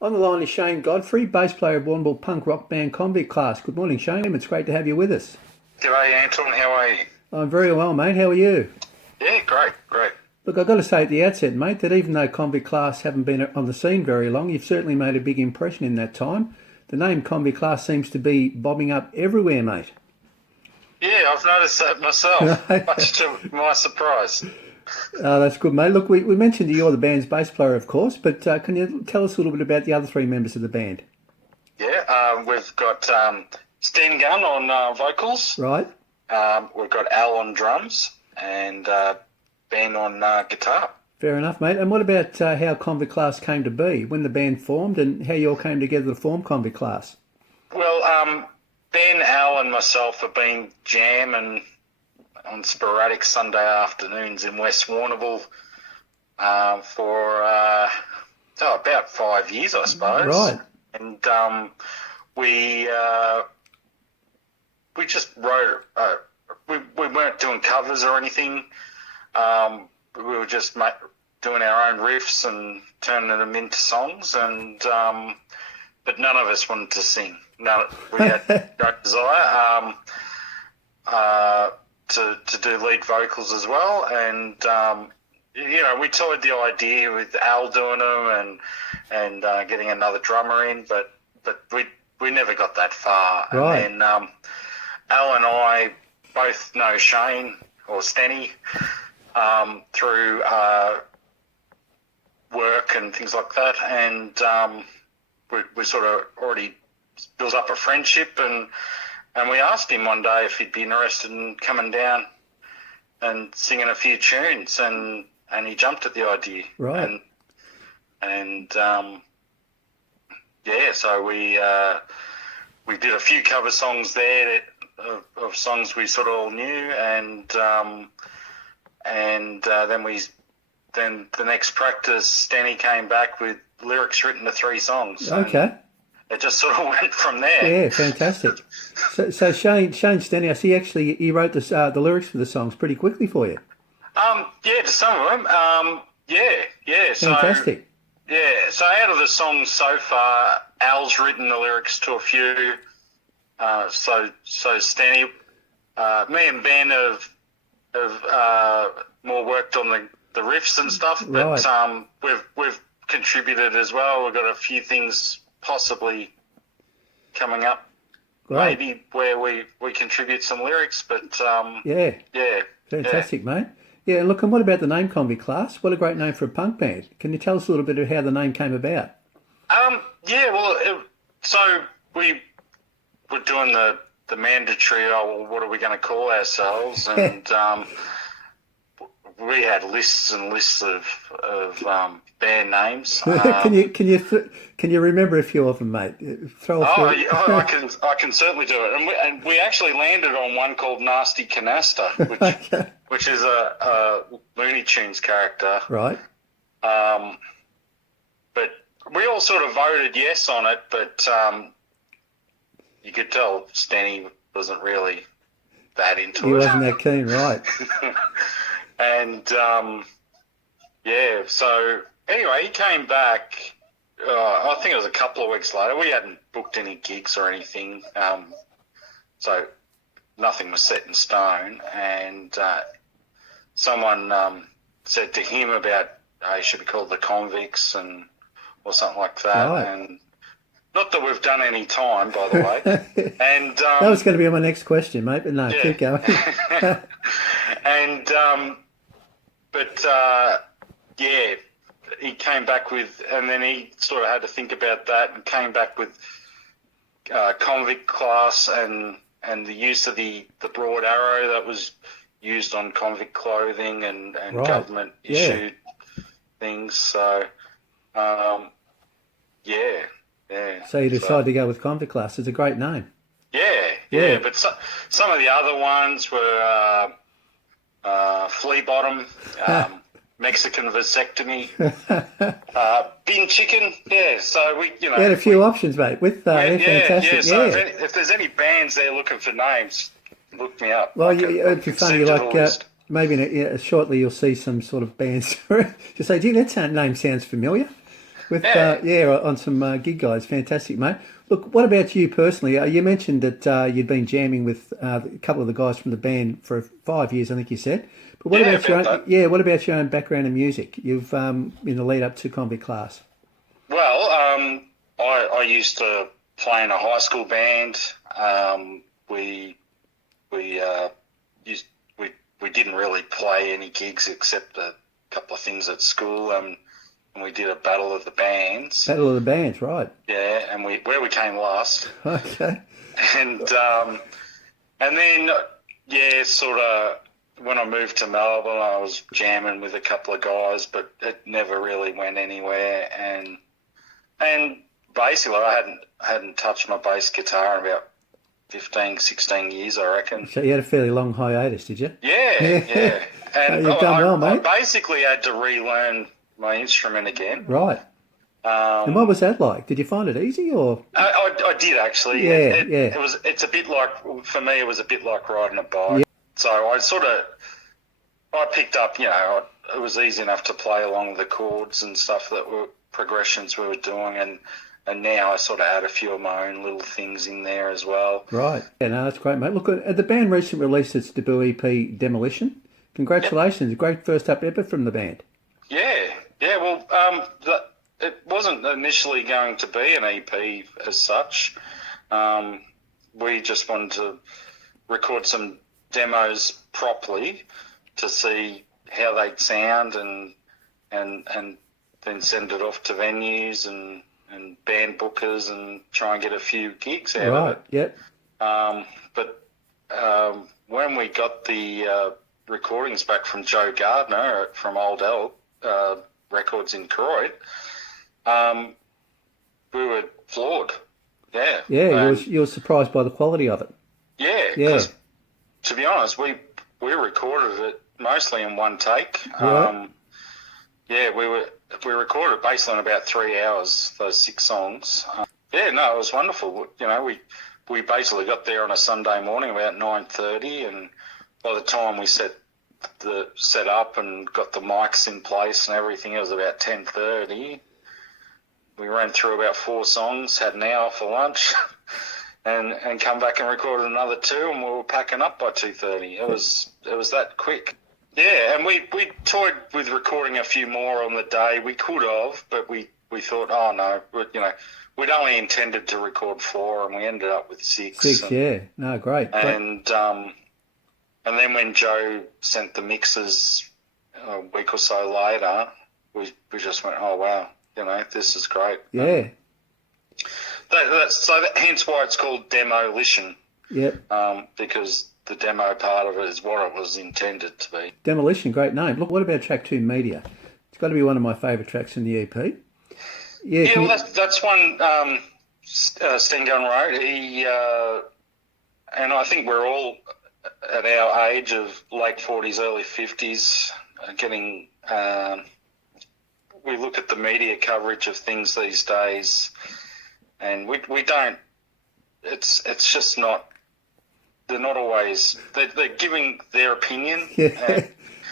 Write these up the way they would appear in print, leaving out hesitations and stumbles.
On the line is Shane Godfrey, bass player of Warrnambool punk rock band Convict Class. Good morning, Shane. It's great to have you with us. G'day, Anton. How are you? I'm very well, mate. How are you? Yeah, great, great. Look, I've got to say at the outset, mate, that even though Convict Class haven't been on the scene very long, you've certainly made a big impression in that time. The name Convict Class seems to be bobbing up everywhere, mate. Yeah, I've noticed that myself, much to my surprise. That's good, mate. Look, we mentioned that you're the band's bass player, of course, but can you tell us a little bit about the other three members of the band? Yeah, we've got Steen Gunn on vocals. Right? We've got Al on drums and Ben on guitar. Fair enough, mate. And what about how Convict Class came to be, when the band formed, and how you all came together to form Convict Class? Well, Ben, Al and myself have been jamming on sporadic Sunday afternoons in West Warrnambool for about 5 years, I suppose. Right. And we just wrote. We weren't doing covers or anything. We were just doing our own riffs and turning them into songs. And but none of us wanted to sing. No, we had no desire to do lead vocals as well. And we toyed the idea with Al doing them and getting another drummer in, but we never got that far. Right. And then Al and I both know Shane or Stenny through work and things like that, and we sort of already built up a friendship, and we asked him one day if he'd be interested in coming down and singing a few tunes, and he jumped at the idea. Right. And so we did a few cover songs there of songs we sort of all knew, and then the next practice, Stanny came back with lyrics written to 3 songs. Okay. It just sort of went from there. Yeah, fantastic. So Shane Stenny, I see actually he wrote the lyrics for the songs pretty quickly for you. Yeah, to some of them. Yeah. Fantastic. So out of the songs so far, Al's written the lyrics to a few. So Stanny, me and Ben have more worked on the riffs and stuff, but Right. we've contributed as well. We've got a few things possibly coming up, Great. maybe where we contribute some lyrics, but Yeah. yeah. Fantastic, mate. Yeah, and look, and what about the name Convict Class? What a great name for a punk band. Can you tell us a little bit of how the name came about? So we were doing the mandatory, what are we going to call ourselves? And we had lists and lists of band names. Can you remember a few of them, mate? Throw a few. I can certainly do it. And we actually landed on one called Nasty Canasta, which is a Looney Tunes character. Right. But we all sort of voted yes on it, but you could tell Stanny wasn't really that into He it. wasn't that keen, right? And so anyway, he came back. I think it was a couple of weeks later. We hadn't booked any gigs or anything, so nothing was set in stone. And someone said to him about it should be called the Convicts or something like that. Right. And not that we've done any time, by the way. And That was going to be my next question, mate, but no, Yeah. keep going. And he came back with, and then he sort of had to think about that and came back with Convict Class and the use of the broad arrow that was used on convict clothing and Right. government issued things. So So you decided to go with Convict Class. It's a great name. Yeah. But some of the other ones were flea bottom, Mexican vasectomy, bin chicken. Yeah, so You had a few options, mate. With they're fantastic. So if there's any bands there looking for names, look me up. Well, it'd be funny, maybe shortly you'll see some sort of bands to say, gee, that name sounds familiar. with Yeah. on some gig guys. Fantastic, mate. Look, what about you personally? You mentioned that you'd been jamming with a couple of the guys from the band for 5 years, I think you said. But what Yeah, about your about own? that. Yeah, what about your own background in music? You've in the lead up to Convict Class. Well, I used to play in a high school band. We used we didn't really play any gigs except a couple of things at school. And we did a battle of the bands. Battle of the Bands, right? Yeah, and we came last. Okay. And then yeah, sort of when I moved to Melbourne, I was jamming with a couple of guys, but it never really went anywhere. And basically, I hadn't touched my bass guitar in about 15, 16 years, I reckon. So you had a fairly long hiatus, did you? Yeah. And You've done well, I mate. basically had to relearn my instrument again. Right. And what was that like? Did you find it easy or? I did actually. Yeah. It's a bit like, for me, it was a bit like riding a bike. Yeah. So I picked up, it was easy enough to play along the chords and stuff that were progressions we were doing, and now I sort of add a few of my own little things in there as well. Right. Yeah, no, that's great, mate. Look, the band recently released its debut EP, Demolition. Congratulations. Yep. Great first up ever from the band. Yeah. Well, it wasn't initially going to be an EP as such. We just wanted to record some demos properly to see how they'd sound and then send it off to venues and band bookers and try and get a few gigs out of it. Yep. But when we got the recordings back from Joe Gardner from Old Elk Records in Croydon, we were floored. Yeah. Yeah, you were surprised by the quality of it. Yeah. Because to be honest, we recorded it mostly in one take. Right. We recorded it basically in about 3 hours, those 6 songs. It was wonderful. We basically got there on a Sunday morning about 9:30, and by the time we set up and got the mics in place and everything, it was about 10:30. We ran through about 4 songs, had an hour for lunch, and come back and recorded another 2, and we were packing up by 2:30. It was that quick. Yeah, and we toyed with recording a few more on the day. We could have, but we thought, oh no, we'd only intended to record 4, and we ended up with 6. 6, yeah. No, great. And then when Joe sent the mixes a week or so later, we just went, oh wow, this is great. Yeah. Hence why it's called Demolition. Yep. Because the demo part of it is what it was intended to be. Demolition, great name. Look, what about track 2, Media? It's got to be one of my favourite tracks in the EP. Yeah, that's one Sten Gun wrote. He and I think we're all at our age of late 40s, early 50s, getting. We look at the media coverage of things these days, and we don't. It's just not. They're not always. They're giving their opinion. Yeah.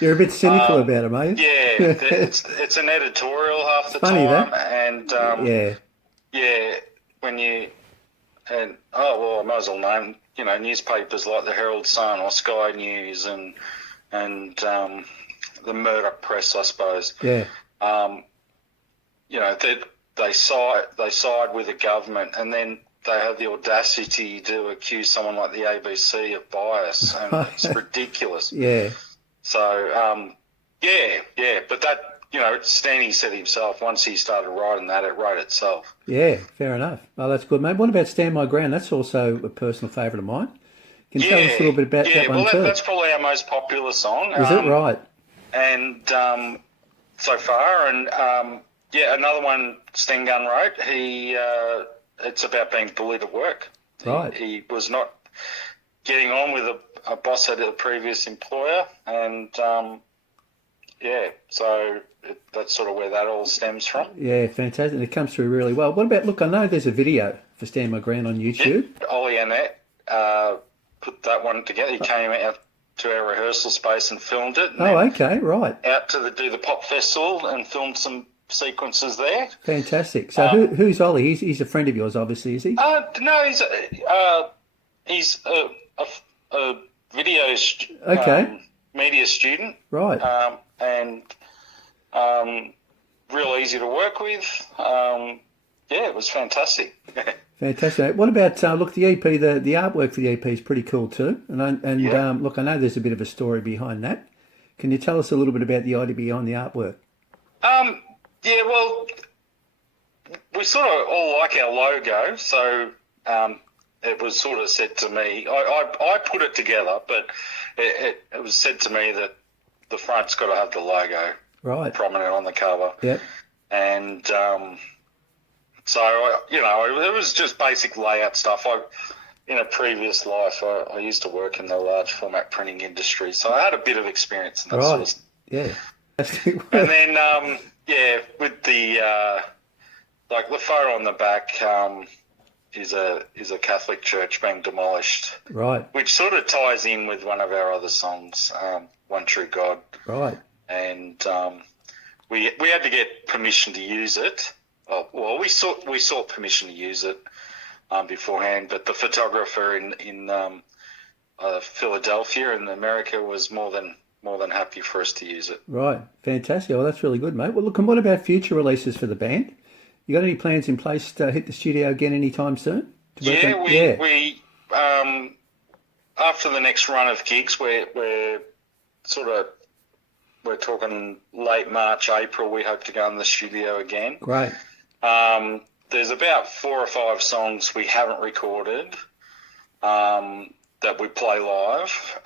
You're a bit cynical about it, mate. Yeah, it's an editorial half the Funny time, that. and when you I might as well name newspapers like the Herald Sun or Sky News and the Murdoch Press, I suppose. Yeah. They side with the government, and then they have the audacity to accuse someone like the ABC of bias, and it's ridiculous. Yeah. So, but that, Stanley said himself, once he started writing that, it wrote itself. Yeah, fair enough. Oh, that's good, mate. What about Stand My Ground? That's also a personal favourite of mine. Can you tell us a little bit about that one too? That's probably our most popular song. Is it right? And so far, and another one Sten Gun wrote. It's about being bullied at work. Right. He was not getting on with a boss at a previous employer, and so that's sort of where that all stems from. Yeah, fantastic. And it comes through really well. What about, look, I know there's a video for Stand My Ground on YouTube. Yeah. Ollie Annette put that one together. He came out to our rehearsal space and filmed it. And okay, right. Out to do the pop festival and filmed some sequences there. Fantastic. So who's Ollie? He's a friend of yours, obviously, is he? No, he's a video media student. Right. And real easy to work with. It was fantastic. Fantastic. What about look, the EP? The artwork for the EP is pretty cool too. And look, I know there's a bit of a story behind that. Can you tell us a little bit about the idea behind the artwork? Well, we sort of all like our logo, so it was sort of said to me. I put it together, but it was said to me that the front's got to have the logo prominent on the cover. Yep. And so it was just basic layout stuff. In a previous life, I used to work in the large format printing industry, so I had a bit of experience in that sort of stuff. Yeah. And then, with the the photo on the back is a Catholic church being demolished, right? Which sort of ties in with one of our other songs, "One True God," right? And we had to get permission to use it. Well, we sought permission to use it beforehand, but the photographer in Philadelphia in America was more than happy for us to use it. Right, fantastic. Well, that's really good, mate. Well, look, and what about future releases for the band? You got any plans in place to hit the studio again anytime soon? We after the next run of gigs, we're talking late March, April. We hope to go in the studio again. Great. There's about 4 or 5 songs we haven't recorded that we play live,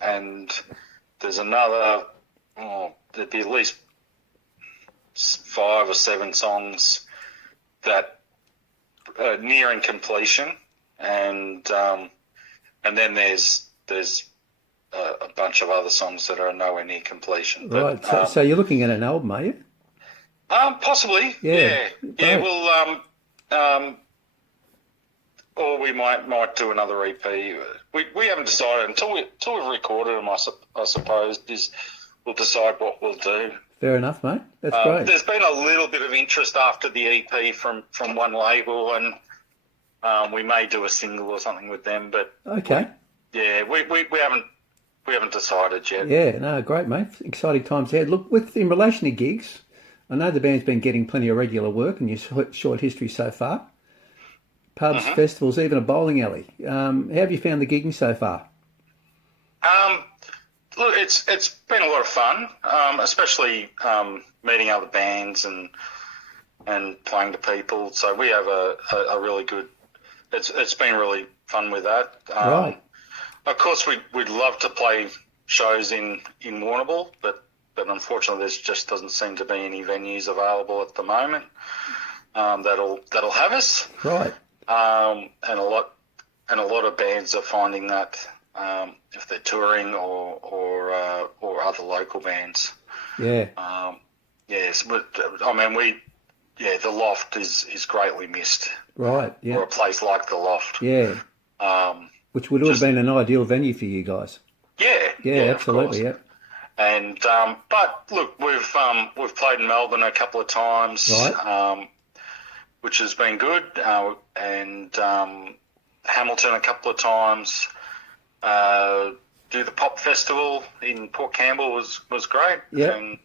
and there's another. There'd be at least 5 or 7 songs that are nearing completion, and then there's a bunch of other songs that are nowhere near completion. Right. So you're looking at an album, are you? Possibly. Yeah. Right. Or we might do another EP. We haven't decided until we've recorded them. I suppose we'll decide what we'll do. Fair enough, mate. That's great. There's been a little bit of interest after the EP from one label, and we may do a single or something with them. But okay. We haven't decided yet. Yeah, no, great, mate. Exciting times ahead. Look, in relation to gigs, I know the band's been getting plenty of regular work in your short history so far. Pubs, festivals, even a bowling alley. How have you found the gigging so far? Look, it's been a lot of fun, especially meeting other bands and playing to people. So we have a really good. It's been really fun with that. Right. Of course, we'd love to play shows in Warrnambool, but unfortunately, there just doesn't seem to be any venues available at the moment that'll have us. Right. And a lot of bands are finding that if they're touring or other local bands. Yeah. Yes, but I mean the Loft is greatly missed. Right. Yeah. Or a place like the Loft. Yeah. Which would have been an ideal venue for you guys. Yeah. Yeah, absolutely. Yeah. And but look, we've played in Melbourne a couple of times. Right. Which has been good, and Hamilton a couple of times. Do the Pop Festival in Port Campbell was great. Yeah.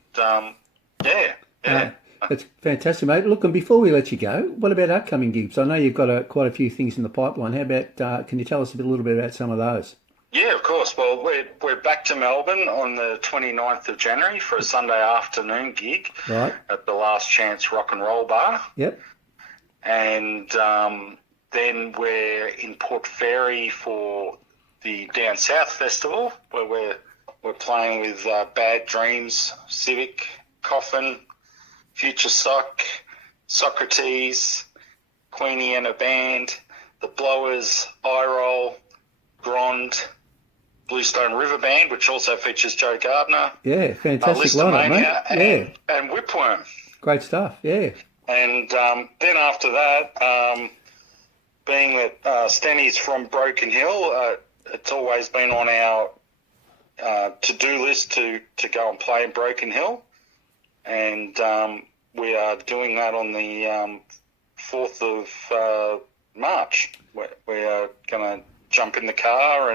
And that's fantastic, mate. Look, and before we let you go, what about upcoming gigs? I know you've got quite a few things in the pipeline. How about, can you tell us a little bit about some of those? Yeah, of course. Well, we're back to Melbourne on the 29th of January for a Sunday afternoon gig at the Last Chance Rock and Roll Bar. Yep. And then we're in Port Fairy for the Down South Festival, where we're playing with Bad Dreams, Civic, Coffin, Future Sock, Socrates, Queenie and a Band, The Blowers, Eye Roll, Grond, Bluestone River Band, which also features Joe Gardner. Yeah, fantastic lineup, mate. And Whipworm. Great stuff, yeah. And then after that, being that Stenny's from Broken Hill, it's always been on our to-do list to go and play in Broken Hill. And we are doing that on the 4th of March. We are going to jump in the car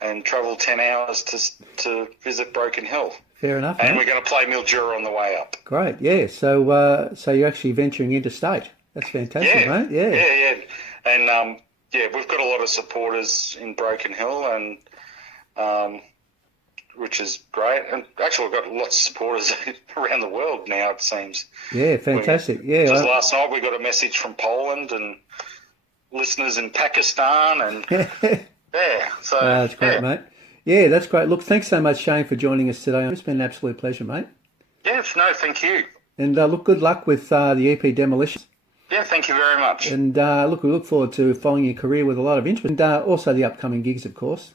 and travel 10 hours to visit Broken Hill. Fair enough, And mate. we're going to play Mildura on the way up. Great, yeah. So you're actually venturing interstate. That's fantastic, Yeah, mate. Yeah. yeah. And, we've got a lot of supporters in Broken Hill, and which is great. And actually, we've got lots of supporters around the world now, it seems. Yeah, fantastic. Just last night, we got a message from Poland and listeners in Pakistan, and so that's great, mate. Yeah, that's great. Look, thanks so much, Shane, for joining us today. It's been an absolute pleasure, mate. Yeah, no, thank you. And look, good luck with the EP Demolition. Yeah, thank you very much. And we look forward to following your career with a lot of interest. And also the upcoming gigs, of course.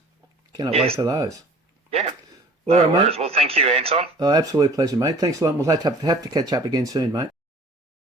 Cannot wait for those. Yeah. All right, worries. mate. Well, thank you, Anton. Oh, absolute pleasure, mate. Thanks a lot. We'll have to catch up again soon, mate.